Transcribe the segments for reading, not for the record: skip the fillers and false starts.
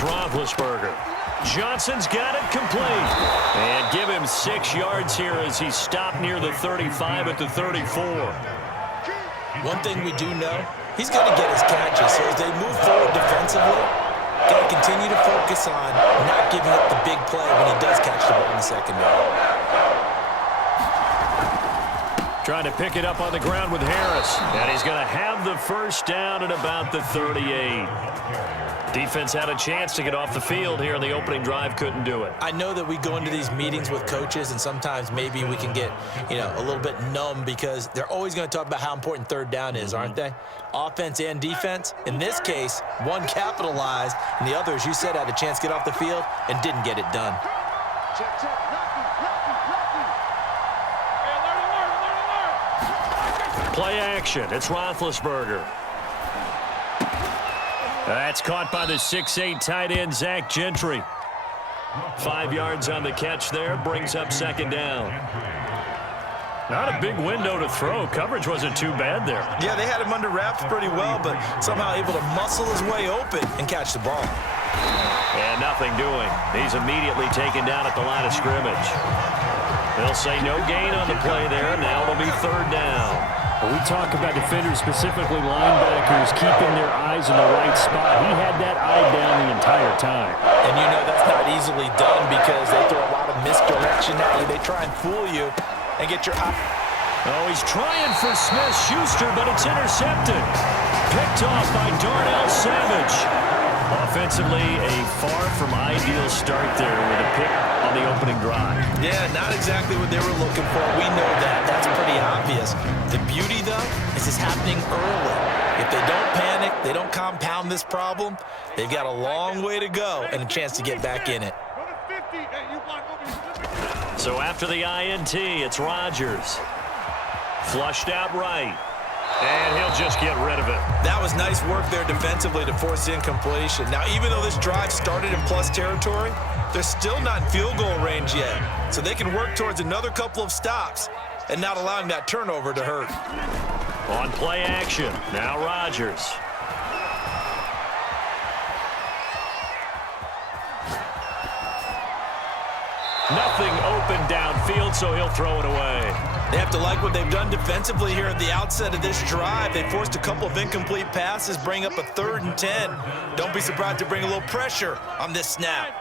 It's Roethlisberger. Johnson's got it complete. And give him 6 yards here as he stopped near the 35 at the 34. One thing we do know, he's going to get his catches. So as they move forward defensively, got to continue to focus on not giving up the big play when he does catch the ball in the secondary. Trying to pick it up on the ground with Harris. And he's going to have the first down at about the 38. Defense had a chance to get off the field here in the opening drive, couldn't do it. I know that we go into these meetings with coaches, and sometimes maybe we can get, a little bit numb because they're always going to talk about how important third down is, aren't they? Offense and defense. In this case, one capitalized, and the other, as you said, had a chance to get off the field and didn't get it done. Play action. It's Roethlisberger. That's caught by the 6'8" tight end, Zach Gentry. 5 yards on the catch there. Brings up second down. Not a big window to throw. Coverage wasn't too bad there. Yeah, they had him under wraps pretty well, but somehow able to muscle his way open and catch the ball. And nothing doing. He's immediately taken down at the line of scrimmage. They'll say no gain on the play there. Now it'll be third down. When we talk about defenders, specifically linebackers, keeping their eyes in the right spot, he had that eye down the entire time. And that's not easily done because they throw a lot of misdirection at you. They try and fool you and get your eye. Oh, he's trying for Smith-Schuster, but it's intercepted. Picked off by Darnell Savage. Offensively, a far from ideal start there with a pick on the opening drive. Yeah, not exactly what they were looking for. We know that. That's pretty obvious. The beauty, though, is it's happening early. If they don't panic, they don't compound this problem, they've got a long way to go and a chance to get back in it. So after the INT, it's Rodgers. Flushed out right. And he'll just get rid of it. That was nice work there defensively to force incompletion. Now, even though this drive started in plus territory, they're still not in field goal range yet. So they can work towards another couple of stops and not allowing that turnover to hurt. On play action, now Rodgers. Nothing open downfield, so he'll throw it away. They have to like what they've done defensively here at the outset of this drive. They forced a couple of incomplete passes, bring up a 3rd and 10. Don't be surprised to bring a little pressure on this snap.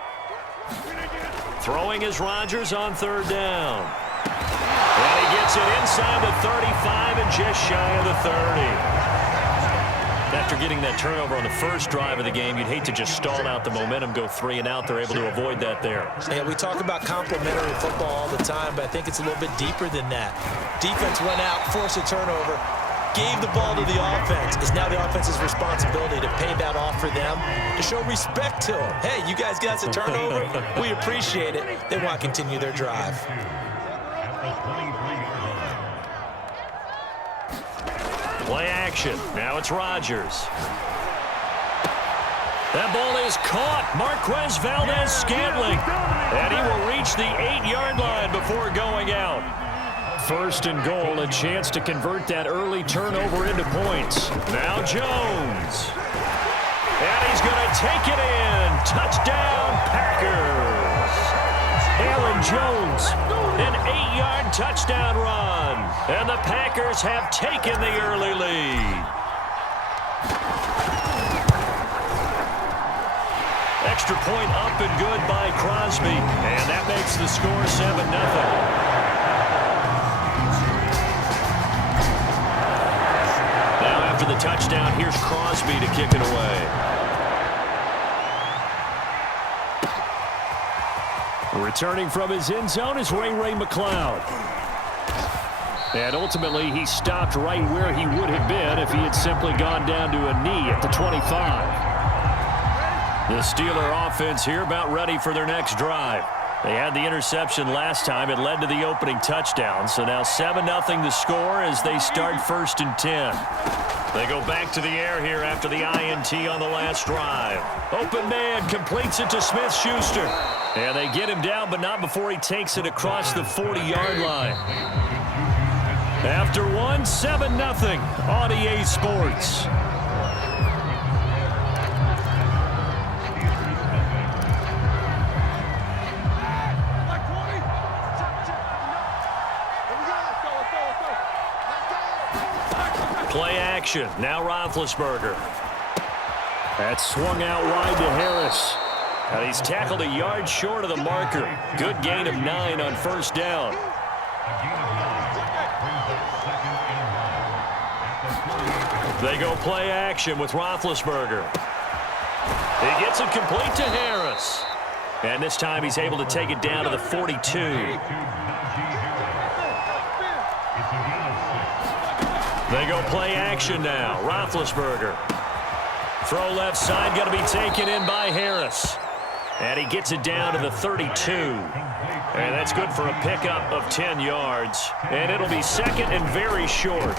Throwing is Rodgers on third down. And he gets it inside the 35 and just shy of the 30. After getting that turnover on the first drive of the game, you'd hate to just stall out the momentum, go 3 and out. They're able to avoid that there. Yeah, we talk about complementary football all the time, but I think it's a little bit deeper than that. Defense went out, forced a turnover, gave the ball to the offense. It's now the offense's responsibility to pay that off for them, to show respect to them. Hey, you guys got the turnover. We appreciate it. They want to continue their drive. Play action. Now it's Rodgers. That ball is caught. Marquez Valdez-Scantling. And he will reach the 8-yard line before going out. First and goal, a chance to convert that early turnover into points. Now Jones. And he's going to take it in. Touchdown, Packers. Aaron Jones, an 8-yard touchdown run. And the Packers have taken the early lead. Extra point up and good by Crosby. And that makes the score 7-0. Now after the touchdown, here's Crosby to kick it away. Returning from his end zone is Ray McCloud. And ultimately, he stopped right where he would have been if he had simply gone down to a knee at the 25. The Steeler offense here about ready for their next drive. They had the interception last time. It led to the opening touchdown. So now 7-0 the score as they start 1st and 10. They go back to the air here after the INT on the last drive. Open man completes it to Smith-Schuster. And they get him down, but not before he takes it across the 40-yard line. After 7-0 on EA Sports. Play action. Now Roethlisberger. That swung out wide to Harris. And he's tackled a yard short of the marker. Good gain of 9 on first down. They go play action with Roethlisberger. He gets it complete to Harris. And this time he's able to take it down to the 42. They go play action now. Roethlisberger. Throw left side, got to be taken in by Harris. And he gets it down to the 32. And that's good for a pickup of 10 yards. And it'll be second and very short.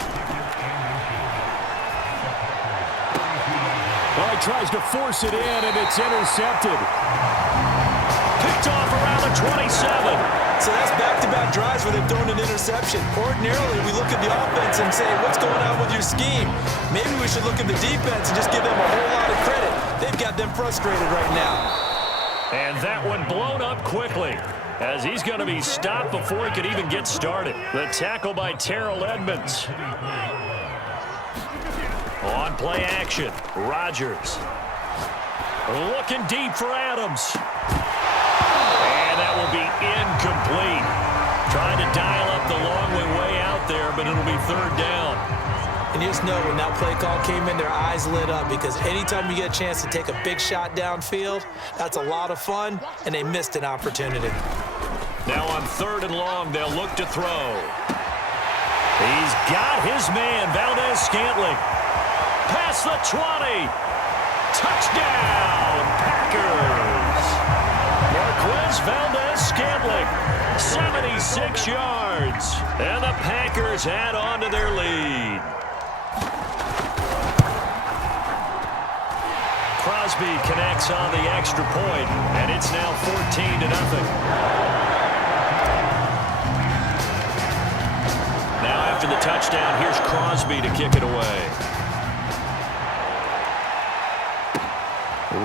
Well, he tries to force it in, and it's intercepted. Picked off around the 27. So that's back-to-back drives where they've thrown an interception. Ordinarily, we look at the offense and say, what's going on with your scheme? Maybe we should look at the defense and just give them a whole lot of credit. They've got them frustrated right now. And that one blown up quickly as he's going to be stopped before he could even get started. The tackle by Terrell Edmonds. On play action, Rodgers. Looking deep for Adams. And that will be incomplete. Trying to dial up the long way out there, but it'll be third down. And you just know when that play call came in, their eyes lit up because anytime you get a chance to take a big shot downfield, that's a lot of fun, and they missed an opportunity. Now on third and long, they'll look to throw. He's got his man, Valdez-Scantling. Past the 20. Touchdown, Packers. Marquez Valdez-Scantling, 76 yards. And the Packers add on to their lead. Crosby connects on the extra point, and it's now 14-0. Now after the touchdown, here's Crosby to kick it away.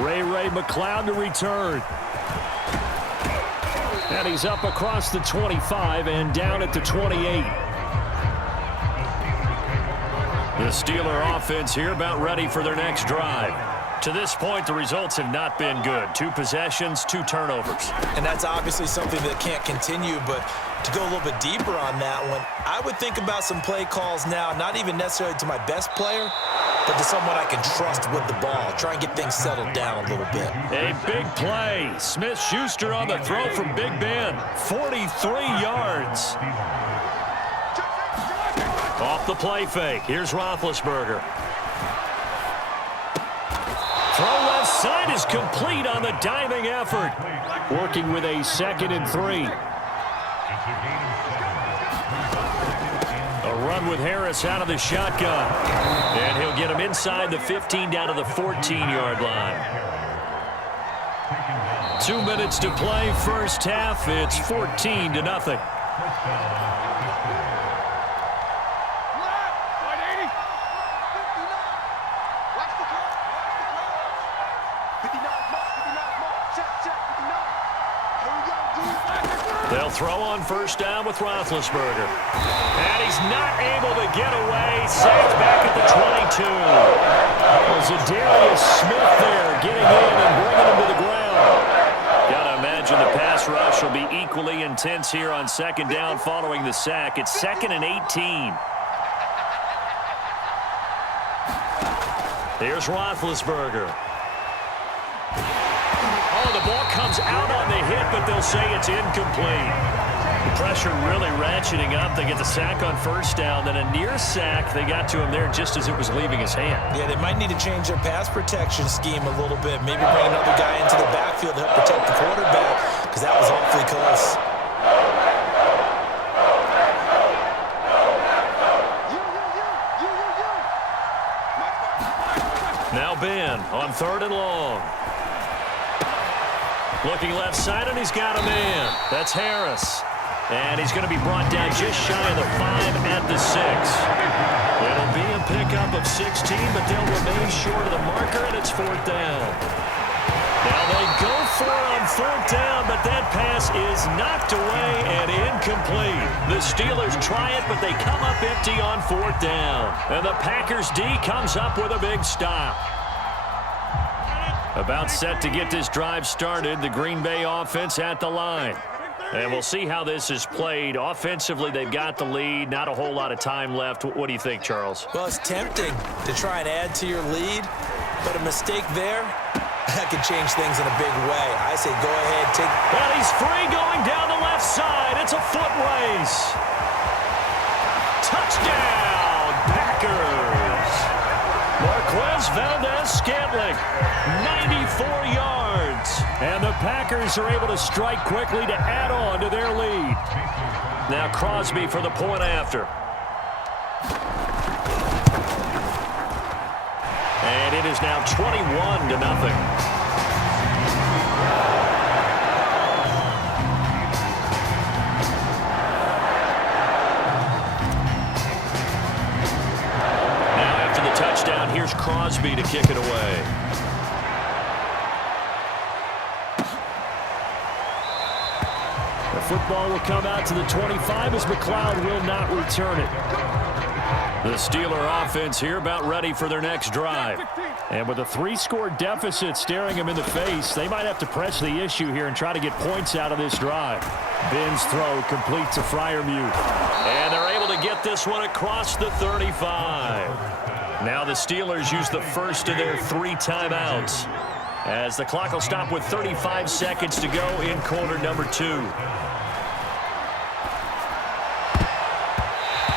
Ray McLeod to return. And he's up across the 25 and down at the 28. The Steeler offense here about ready for their next drive. To this point, the results have not been good. 2 possessions, 2 turnovers. And that's obviously something that can't continue, but to go a little bit deeper on that one, I would think about some play calls now, not even necessarily to my best player, but to someone I can trust with the ball. Try and get things settled down a little bit. A big play. Smith-Schuster on the throw from Big Ben. 43 yards. Off the play fake. Here's Roethlisberger. Throw left side is complete on the diving effort. Working with a 2nd and 3. A run with Harris out of the shotgun. And he'll get him inside the 15 down to the 14-yard line. 2 minutes to play first half. It's 14-0. They'll throw on first down with Roethlisberger. And he's not able to get away. Sacked back at the 22. Zadarius Smith there getting in and bringing him to the ground. Got to imagine the pass rush will be equally intense here on second down following the sack. It's 2nd and 18. Here's Roethlisberger. Oh, the ball comes out on the hit, but they'll say it's incomplete. The pressure really ratcheting up. They get the sack on first down, then a near sack. They got to him there just as it was leaving his hand. Yeah, they might need to change their pass protection scheme a little bit. Maybe bring another guy into the backfield to help protect the quarterback, because that was awfully close. Now Ben on 3rd and long. Looking left side, and he's got a man. That's Harris. And he's going to be brought down just shy of the 5 at the 6. It'll be a pickup of 16, but they'll remain short of the marker, and it's 4th down. Now they go for it on 4th down, but that pass is knocked away and incomplete. The Steelers try it, but they come up empty on 4th down. And the Packers D comes up with a big stop. About set to get this drive started, the Green Bay offense at the line. And we'll see how this is played. Offensively, they've got the lead. Not a whole lot of time left. What do you think, Charles? Well, it's tempting to try and add to your lead, but a mistake there, that could change things in a big way. I say go ahead, take... And he's free going down the left side. It's a foot race. Touchdown, Packers. Marquez Valdez-Scantling, 94 yards. And the Packers are able to strike quickly to add on to their lead. Now Crosby for the point after. And it is now 21-0. Touchdown. Here's Crosby to kick it away. The football will come out to the 25 as McLeod will not return it. The Steeler offense here about ready for their next drive. And with a 3-score deficit staring them in the face, they might have to press the issue here and try to get points out of this drive. Ben's throw complete to Freiermuth. And they're able to get this one across the 35. Now the Steelers use the first of their 3 timeouts as the clock will stop with 35 seconds to go in quarter number 2.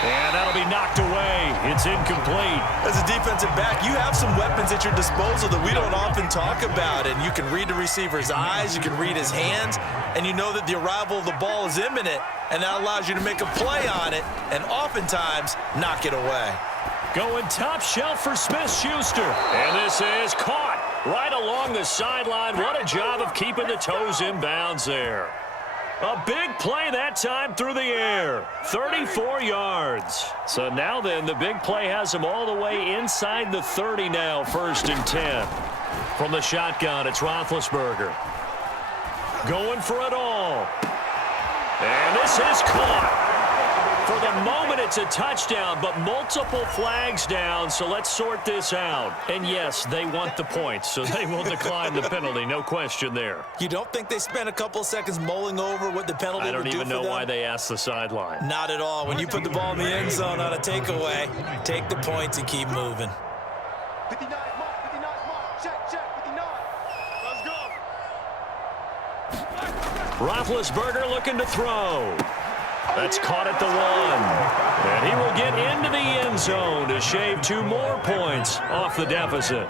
And that'll be knocked away. It's incomplete. As a defensive back, you have some weapons at your disposal that we don't often talk about. And you can read the receiver's eyes, you can read his hands, and you know that the arrival of the ball is imminent. And that allows you to make a play on it and oftentimes knock it away. Going top shelf for Smith-Schuster. And this is caught right along the sideline. What a job of keeping the toes in bounds there. A big play that time through the air. 34 yards. So now then, the big play has him all the way inside the 30 now, 1st and 10. From the shotgun, it's Roethlisberger. Going for it all. And this is caught. For the moment, it's a touchdown, but multiple flags down, so let's sort this out. And yes, they want the points, so they will decline the penalty, no question there. You don't think they spent a couple of seconds mulling over what the penalty would do for them? I don't even know why they asked the sideline. Not at all. When you put the ball in the end zone on a takeaway, take the points and keep moving. 59, mark, 59, mark, check, 59. Let's go. Roethlisberger looking to throw. That's caught at the 1. And he will get into the end zone to shave 2 more points off the deficit.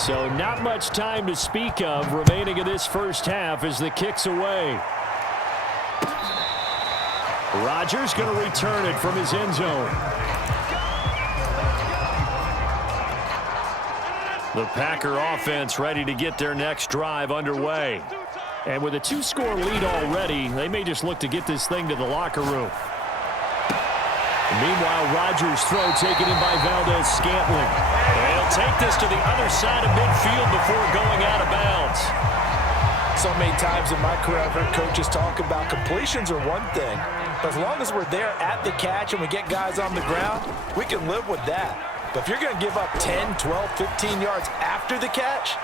So not much time to speak of remaining in this first half as the kick's away. Rodgers going to return it from his end zone. The Packer offense ready to get their next drive underway. And with a 2-score lead already, they may just look to get this thing to the locker room. Meanwhile, Rodgers' throw taken in by Valdez-Scantling. He'll take this to the other side of midfield before going out of bounds. So many times in my career, I've heard coaches talk about completions are one thing. But as long as we're there at the catch and we get guys on the ground, we can live with that. But if you're going to give up 10, 12, 15 yards after the catch,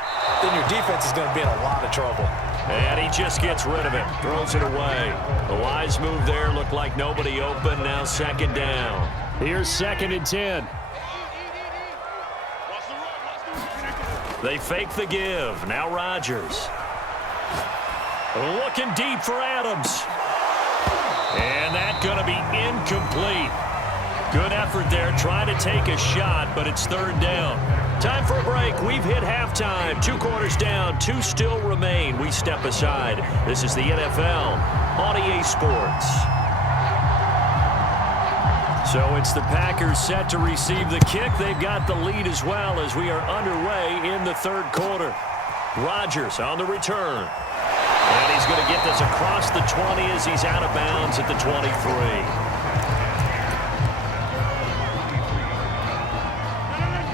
then your defense is going to be in a lot of trouble. And he just gets rid of it, throws it away. The wise move there, looked like nobody open, now 2nd down. Here's 2nd and 10. They fake the give, now Rodgers. Looking deep for Adams. And that's going to be incomplete. Good effort there, trying to take a shot, but it's 3rd down. Time for a break. We've hit halftime. 2 quarters down, 2 still remain. We step aside. This is the NFL on EA Sports. So it's the Packers set to receive the kick. They've got the lead as well as we are underway in the 3rd quarter. Rodgers on the return. And he's going to get this across the 20 as he's out of bounds at the 23.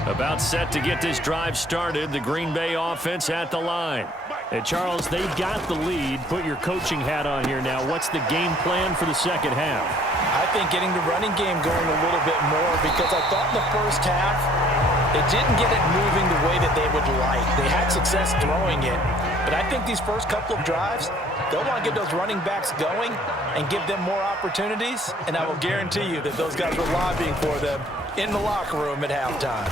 About set to get this drive started. The Green Bay offense at the line. And Charles, they've got the lead. Put your coaching hat on here now. What's the game plan for the second half? I think getting the running game going a little bit more, because I thought in the first half they didn't get it moving the way that they would like. They had success throwing it, but I think these first couple of drives, they'll want to get those running backs going and give them more opportunities, and I will guarantee you that those guys were lobbying for them in the locker room at halftime.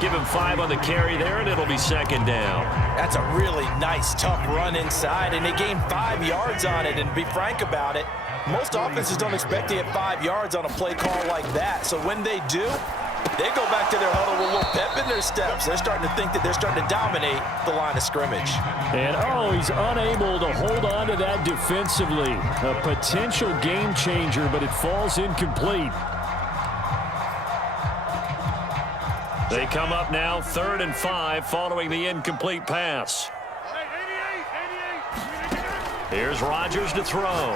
Give him 5 on the carry there, and it'll be second down. That's a really nice, tough run inside, and they gained 5 yards on it. And to be frank about it, most offenses don't expect to get 5 yards on a play call like that. So when they do, they go back to their huddle with a little pep in their steps. They're starting to think that they're starting to dominate the line of scrimmage. And, he's unable to hold on to that defensively. A potential game changer, but it falls incomplete. They come up now 3rd and 5 following the incomplete pass. Here's Rodgers to throw.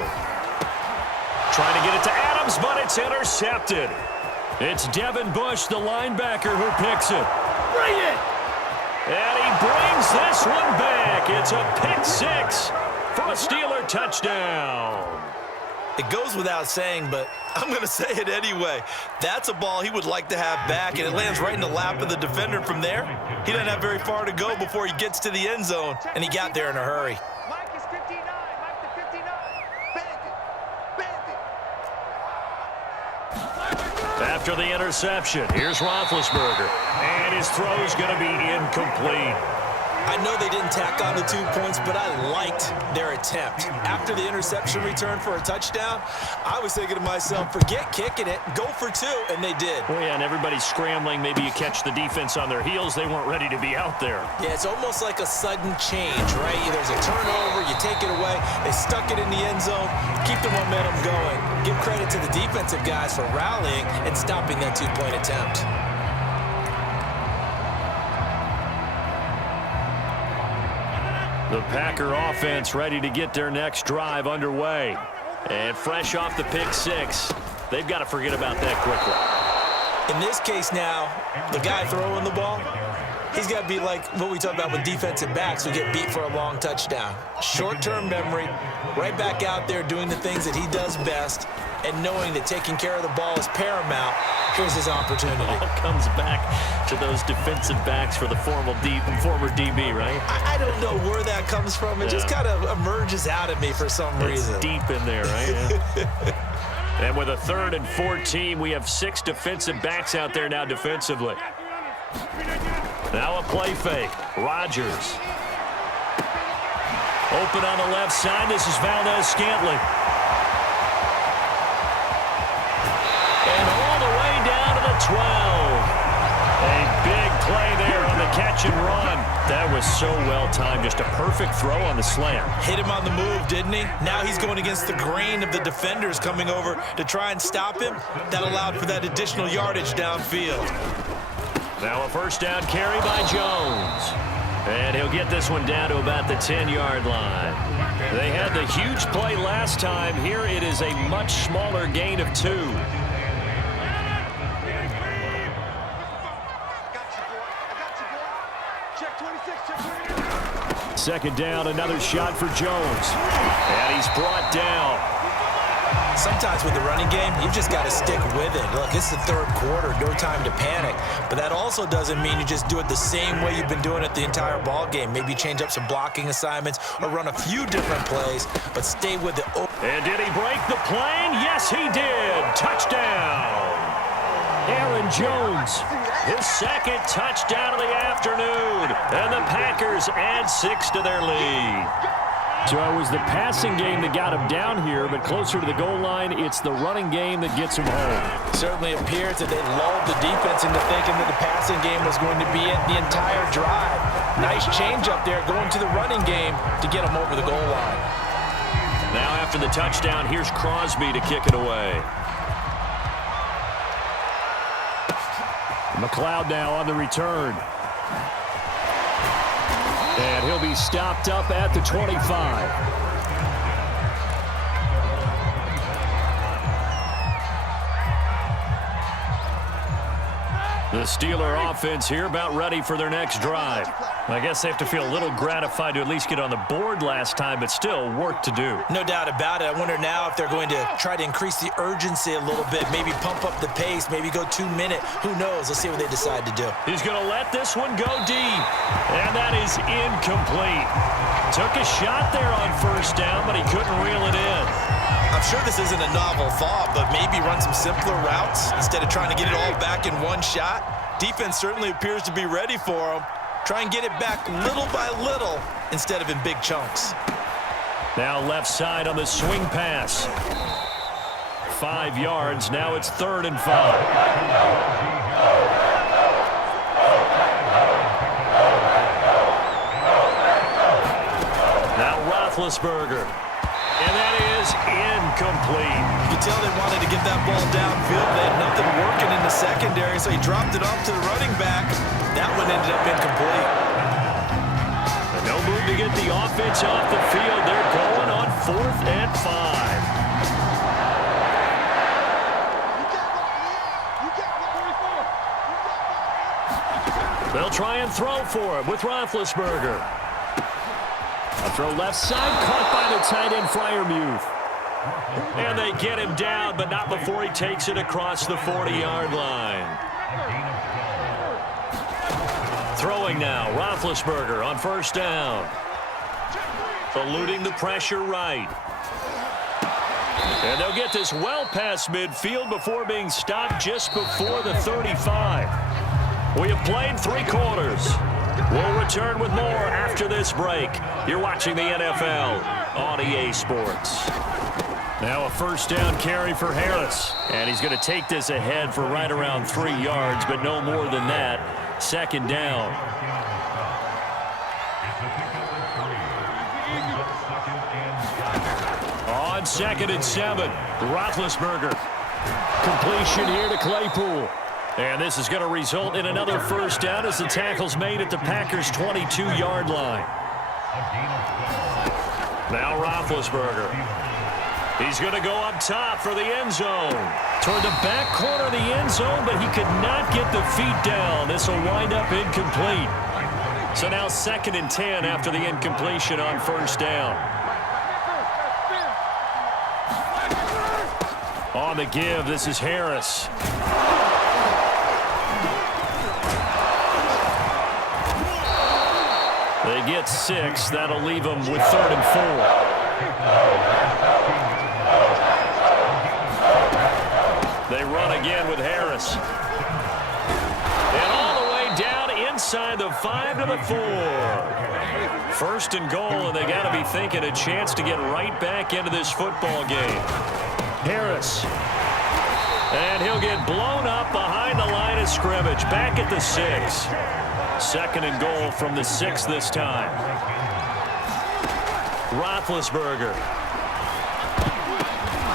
Trying to get it to Adams, but it's intercepted. It's Devin Bush, the linebacker, who picks it. Bring it! And he brings this one back. It's a pick 6 for a Steeler touchdown. It goes without saying, but I'm going to say it anyway. That's a ball he would like to have back, and it lands right in the lap of the defender from there. He doesn't have very far to go before he gets to the end zone, and he got there in a hurry. Mike is 59. Mike to 59. Bandit. Bandit. After the interception, here's Roethlisberger. And his throw's going to be incomplete. I know they didn't tack on the 2 points, but I liked their attempt. After the interception return for a touchdown, I was thinking to myself, forget kicking it, go for 2, and they did. Well, yeah, and everybody's scrambling. Maybe you catch the defense on their heels. They weren't ready to be out there. Yeah, it's almost like a sudden change, right? There's a turnover, you take it away, they stuck it in the end zone, keep the momentum going. Give credit to the defensive guys for rallying and stopping that 2-point attempt. The Packer offense ready to get their next drive underway. And fresh off the pick 6, they've got to forget about that quickly. In this case now, the guy throwing the ball, he's got to be like what we talk about with defensive backs who get beat for a long touchdown. Short-term memory, right back out there doing the things that he does best, and knowing that taking care of the ball is paramount. Here's his opportunity. It all comes back to those defensive backs for the former DB, right? I don't know where that comes from. It just kind of emerges out of me for some reason. It's deep in there, right? Yeah. And with a 3rd and 14, we have 6 defensive backs out there now defensively. Now a play fake. Rodgers. Open on the left side. This is Valdez-Scantling. And all the way down to the 12. A big play there on the catch and run. That was so well timed. Just a perfect throw on the slant. Hit him on the move, didn't he? Now he's going against the grain of the defenders coming over to try and stop him. That allowed for that additional yardage downfield. Now a first down carry by Jones. And he'll get this one down to about the 10-yard line. They had the huge play last time. Here it is a much smaller gain of 2. Second down, another shot for Jones. And he's brought down. Sometimes with the running game, you've just got to stick with it. Look, it's the 3rd quarter, no time to panic. But that also doesn't mean you just do it the same way you've been doing it the entire ball game. Maybe change up some blocking assignments or run a few different plays, but stay with it. And did he break the plane? Yes, he did. Touchdown. Aaron Jones. His 2nd touchdown of the afternoon. And the Packers add 6 to their lead. So it was the passing game that got him down here, but closer to the goal line, it's the running game that gets him home. Certainly appears that they lulled the defense into thinking that the passing game was going to be it the entire drive. Nice change up there going to the running game to get him over the goal line. Now after the touchdown, here's Crosby to kick it away. McLeod now on the return. And he'll be stopped up at the 25. The Steeler offense here about ready for their next drive. I guess they have to feel a little gratified to at least get on the board last time, but still work to do. No doubt about it. I wonder now if they're going to try to increase the urgency a little bit, maybe pump up the pace, maybe go 2 minute. Who knows? Let's see what they decide to do. He's going to let this one go deep, and that is incomplete. Took a shot there on first down, but he couldn't reel it in. I'm sure this isn't a novel thought, but maybe run some simpler routes instead of trying to get it all back in one shot. Defense certainly appears to be ready for him. Try and get it back little by little instead of in big chunks. Now left side on the swing pass. 5 yards. Now it's 3rd and 5. Now Roethlisberger. And that is incomplete. You can tell they wanted to get that ball downfield. They had nothing working in the secondary, so he dropped it off to the running back. That one ended up incomplete. And no move to get the offense off the field. They're going on 4th and 5. They'll try and throw for him with Roethlisberger. A throw left side, caught by the tight end, Freiermuth. And they get him down, but not before he takes it across the 40-yard line. Throwing now, Roethlisberger on first down. Eluding the pressure right. And they'll get this well past midfield before being stopped just before the 35. We have played 3 quarters. We'll return with more after this break. You're watching the NFL on EA Sports. Now a first down carry for Harris. And he's going to take this ahead for right around 3 yards, but no more than that. 2nd down. On 2nd and 7, Roethlisberger. Completion here to Claypool. And this is going to result in another first down as the tackle's made at the Packers' 22-yard line. Now Roethlisberger. He's going to go up top for the end zone. Toward the back corner of the end zone, but he could not get the feet down. This will wind up incomplete. So now 2nd and 10 after the incompletion on first down. On the give, this is Harris. They get 6. That'll leave them with 3rd and 4. They run again with Harris. And all the way down inside the 5 to the 4. 1st and goal, and they got to be thinking a chance to get right back into this football game. Harris. And he'll get blown up behind the line of scrimmage. Back at the 6. 2nd and goal from the 6 this time. Roethlisberger.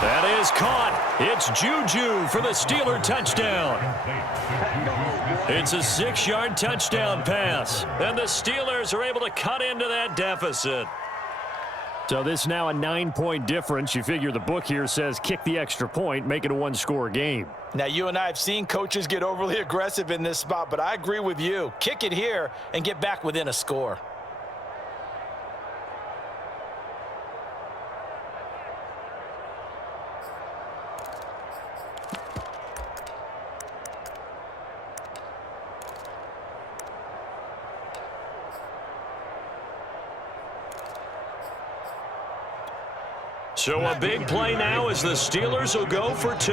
That is caught. It's Juju for the Steeler touchdown. It's a 6-yard touchdown pass. And the Steelers are able to cut into that deficit. So this is now a 9-point difference. You figure the book here says kick the extra point, make it a 1-score game. Now, you and I have seen coaches get overly aggressive in this spot, but I agree with you. Kick it here and get back within a score. So a big play now as the Steelers will go for 2.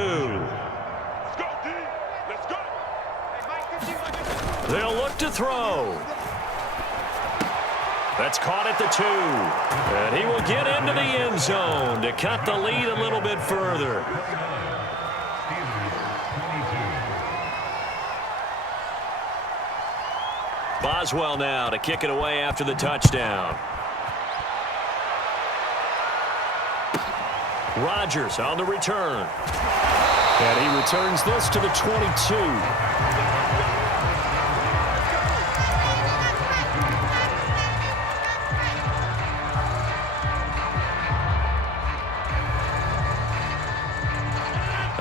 They'll look to throw. That's caught at the 2. And he will get into the end zone to cut the lead a little bit further. Boswell now to kick it away after the touchdown. Rodgers on the return. And he returns this to the 22.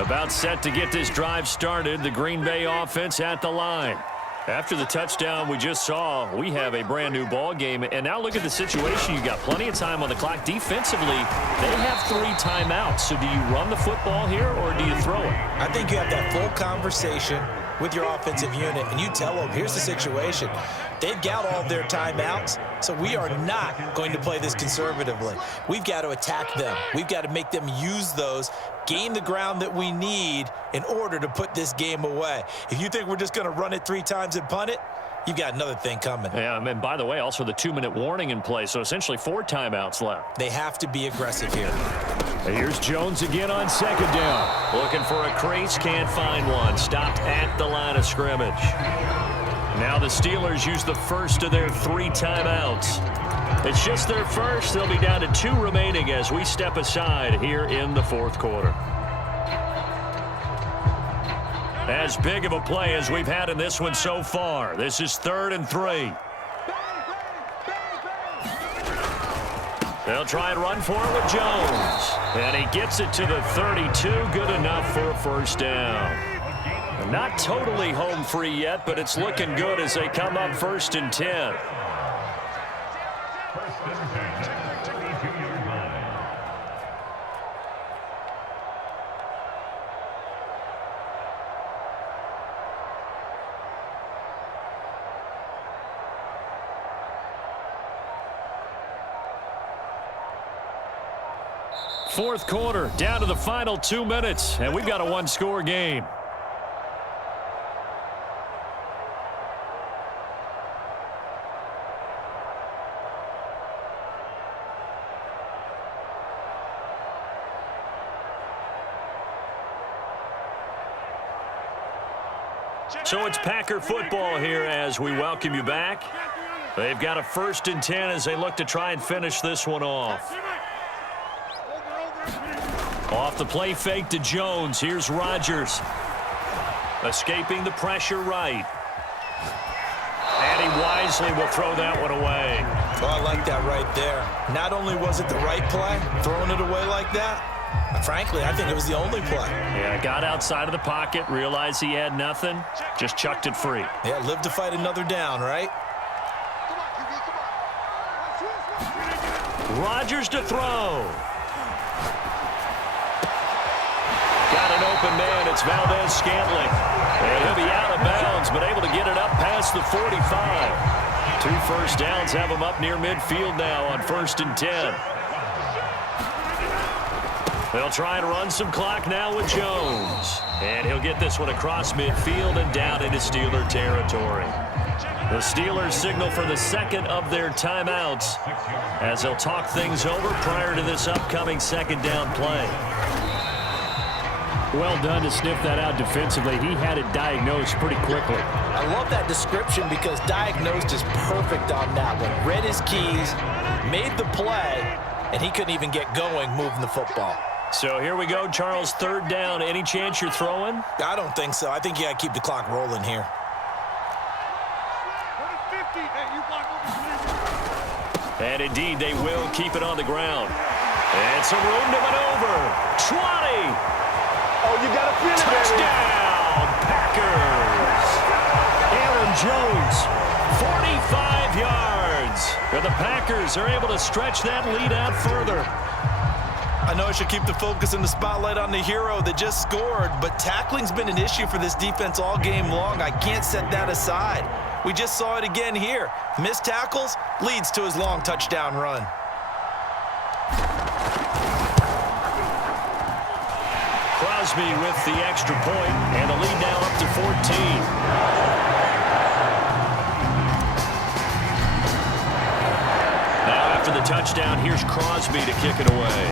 About set to get this drive started. The Green Bay offense at the line. After the touchdown we just saw, we have a brand new ball game. And now look at the situation. You got plenty of time on the clock. Defensively, they have 3 timeouts. So do you run the football here or do you throw it? I think you have that full conversation with your offensive unit, and you tell them, here's the situation. They've got all their timeouts, so we are not going to play this conservatively. We've got to attack them. We've got to make them use those, gain the ground that we need in order to put this game away. If you think we're just going to run it 3 times and punt it, you've got another thing coming. Yeah, and by the way, also the 2-minute warning in play, so essentially 4 timeouts left. They have to be aggressive here. Here's Jones again on 2nd down. Looking for a crease, can't find one. Stopped at the line of scrimmage. Now the Steelers use the first of their 3 timeouts. It's just their first. They'll be down to 2 remaining as we step aside here in the 4th quarter. As big of a play as we've had in this one so far. This is 3rd and 3. They'll try and run for it with Jones. And he gets it to the 32. Good enough for a first down. Not totally home free yet, but it's looking good as they come up 1st and 10. Fourth quarter, down to the final 2 minutes, and we've got a 1-score game. So it's Packer football here as we welcome you back. They've got a 1st and 10 as they look to try and finish this one off. Off the play fake to Jones. Here's Rodgers. Escaping the pressure right. And he wisely will throw that one away. Oh, I like that right there. Not only was it the right play, throwing it away like that, frankly, I think it was the only play. Yeah, got outside of the pocket, realized he had nothing, just chucked it free. Yeah, live to fight another down, right? Rodgers to throw. Got an open man. It's Valdez-Scantling. And he'll be out of bounds, but able to get it up past the 45. 2 first downs have him up near midfield now on 1st and 10. They'll try and run some clock now with Jones. And he'll get this one across midfield and down into Steeler territory. The Steelers signal for the 2nd of their timeouts as they'll talk things over prior to this upcoming 2nd down play. Well done to sniff that out defensively. He had it diagnosed pretty quickly. I love that description because diagnosed is perfect on that one. Read his keys, made the play, and he couldn't even get going moving the football. So here we go, Charles, 3rd down. Any chance you're throwing? I don't think so. I think you got to keep the clock rolling here. And indeed, they will keep it on the ground. And some room to maneuver. 20. Oh, you got to feel it, Touchdown, Packers. Aaron Jones, 45 yards. And the Packers are able to stretch that lead out further. I know I should keep the focus and the spotlight on the hero that just scored, but tackling's been an issue for this defense all game long. I can't set that aside. We just saw it again here. Missed tackles leads to his long touchdown run. Crosby with the extra point, and the lead now up to 14. Now after the touchdown, here's Crosby to kick it away.